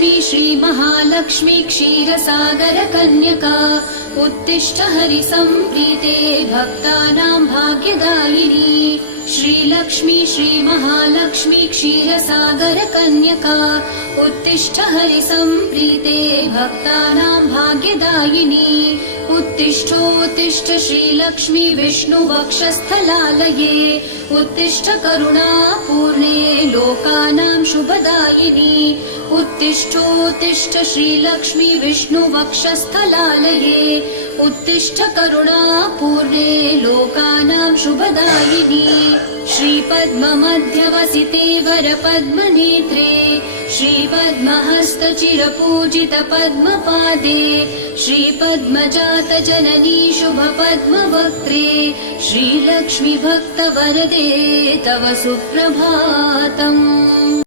श्रीलक्ष्मी श्रीमहालक्ष्मी क्षीरसागरकन्यका उत्तिष्ठ हरिसम्प्रीते भक्तानां भाग्यदायिनी। श्रीलक्ष्मी श्रीमहालक्ष्मी क्षीरसागरकन्यका उत्तिष्ठ हरिसम्प्रीते भक्तानां भाग्यदायिनी। उत्तिष्ठोत्तिष्ठ श्रीलक्ष्मी विष्णुवक्षस्थलालये उत्तिष्ठ करुणापूर्णे लोकानां शुभदायिनी। उत्तिष्ठोत्तिष्ठ श्रीलक्ष्मी विष्णुवक्षस्थलालये उत्तिष्ठ करुणापूर्णे लोकानां शुभदायिनी। श्रीपद्ममध्यवसिते वरपद्मनेत्रे श्रीपद्महस्तचिरपूजित पद्मपादे श्रीपद्मजातजननी शुभपद्मवक्त्रे श्रीलक्ष्मी भक्तवरदे तव सुप्रभातम्।